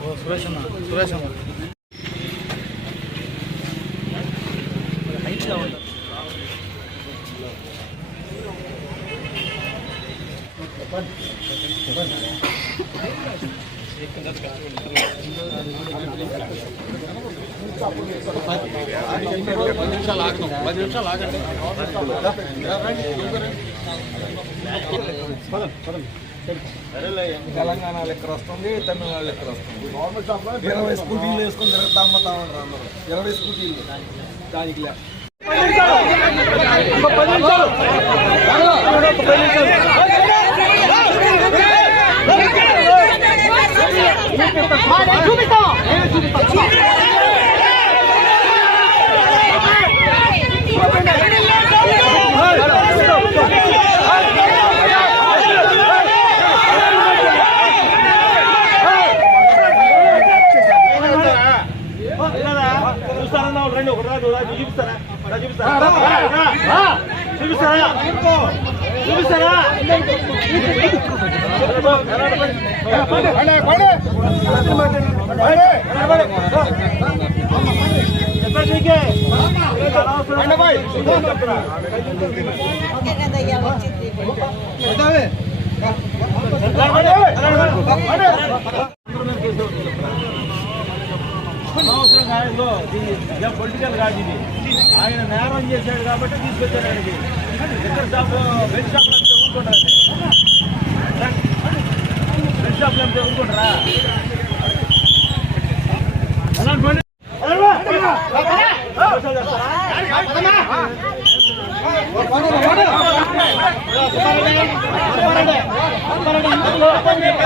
ఓ సురేష్ అన్న సురేష్ అన్న హైట్లో ఉంటుంది చెప్పండి చెప్పండి పది నిమిషాలు ఆగను పది నిమిషాలు ఆగండి తెలంగాణ లెక్కర వస్తుంది తమిళనాడు లెక్కర వస్తుంది ఇరవై స్కూటీలు వేసుకుని తిరుగుతా అమ్మతా ఉంటారు అందరూ. ఇరవై స్కూటీలు. దానికి లేదు పది నిమిషాలు లే చూపిస్తారా? చూపిస్తారా? చూపిస్తారా? అనవసరం కాదు పొలిటికల్ కాదు ఇది ఆయన నేరం చేశాడు కాబట్టి తీసుకొచ్చారు ఆయనకి లిక్కర్ షాప్ బెడ్ షాప్ అంతా ఊరుకుంటారండి బెడ్ షాప్ అంతా ఊరుకుంటారా అలాంటి పని-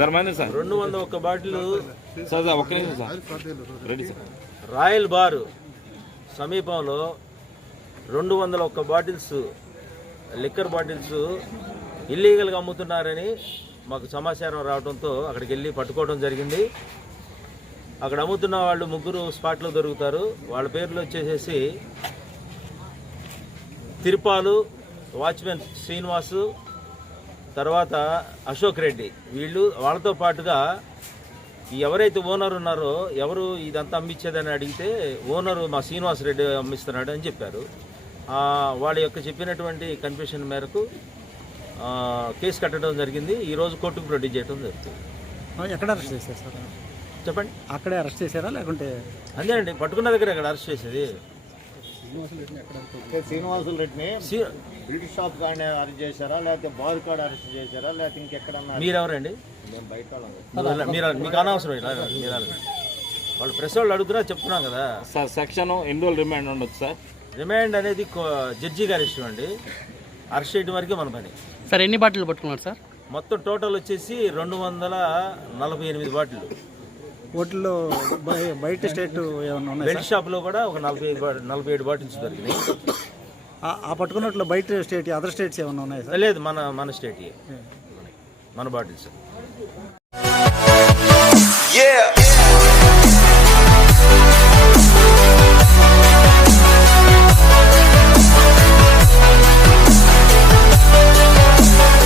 సార్ మైనర్ సార్. రెండు వందల ఒక్క బాటిల్. సార్ సార్ ఒక్క నిమిషం sir. Ready sir. Royal Bar సమీపంలో రెండు వందల ఒక్క బాటిల్స్ లిక్కర్ బాటిల్స్ ఇల్లీగల్గా అమ్ముతున్నారని మాకు సమాచారం రావడంతో అక్కడికి వెళ్ళి పట్టుకోవడం జరిగింది. అక్కడ అమ్ముతున్న వాళ్ళు ముగ్గురు స్పాట్లో దొరుకుతారు. వాళ్ళ పేర్లు వచ్చేసేసి తిరుపాలు వాచ్మెన్ శ్రీనివాసు తర్వాత అశోక్ రెడ్డి. వీళ్ళు వాళ్ళతో పాటుగా ఎవరైతే ఓనర్ ఉన్నారో ఎవరు ఇదంతా అమ్మించేదని అడిగితే ఓనరు మా శ్రీనివాస్ రెడ్డి అమ్మిస్తున్నాడు అని చెప్పారు. వాళ్ళ యొక్క చెప్పినటువంటి కన్ఫ్యూషన్ మేరకు కేసు కట్టడం జరిగింది. ఈరోజు కోర్టుకు ప్రొడ్యూస్ చేయడం జరుగుతుంది. ఎక్కడ అరెస్ట్ చేశారు సార్? చెప్పండి. అక్కడే అరెస్ట్ చేశారా లేకుంటే అంతేనండి పట్టుకున్న దగ్గర అక్కడ అరెస్ట్ చేసేది? శ్రీనివాసులు రెడ్డిని బ్రిటిష్ షాప్ కాడ అరెస్ట్ చేశారా? లేకపోతే బార్ కాడ అరెస్ట్ చేశారా? లేకపోతే ఇంకెక్కడన్నా మీరెవరండి? మేము బయట. మీరు మీకు అనవసరం. వాళ్ళు ప్రెస్ వాళ్ళు అడుగుతున్నా చెప్తున్నాం కదా. సార్ సెక్షన్ ఎన్ని రోజులు రిమాండ్ ఉండొచ్చు సార్? రిమాండ్ అనేది కో- జడ్జి గారి ఇష్టం అండి. అరెస్ట్ చేయడం వరకే మన పని. సార్ ఎన్ని బాటిల్ పట్టుకున్నారు సార్? మొత్తం టోటల్ వచ్చేసి రెండు వందల నలభై ఎనిమిది బాటిల్ బయ- బయట స్టేట్ ఏమన్నా ఉన్నాయి బెల్ట్ షాప్లో కూడా ఒక నలభై నలభై ఏడు బాటిల్స్ దొరికినాయి. ఆ- పట్టుకున్నట్లు బయట స్టేట్ అదర్ స్టేట్స్ ఏమన్నా ఉన్నాయి సార్? లేదు మన మన స్టేట్ మన బాటిల్స్. Yeah.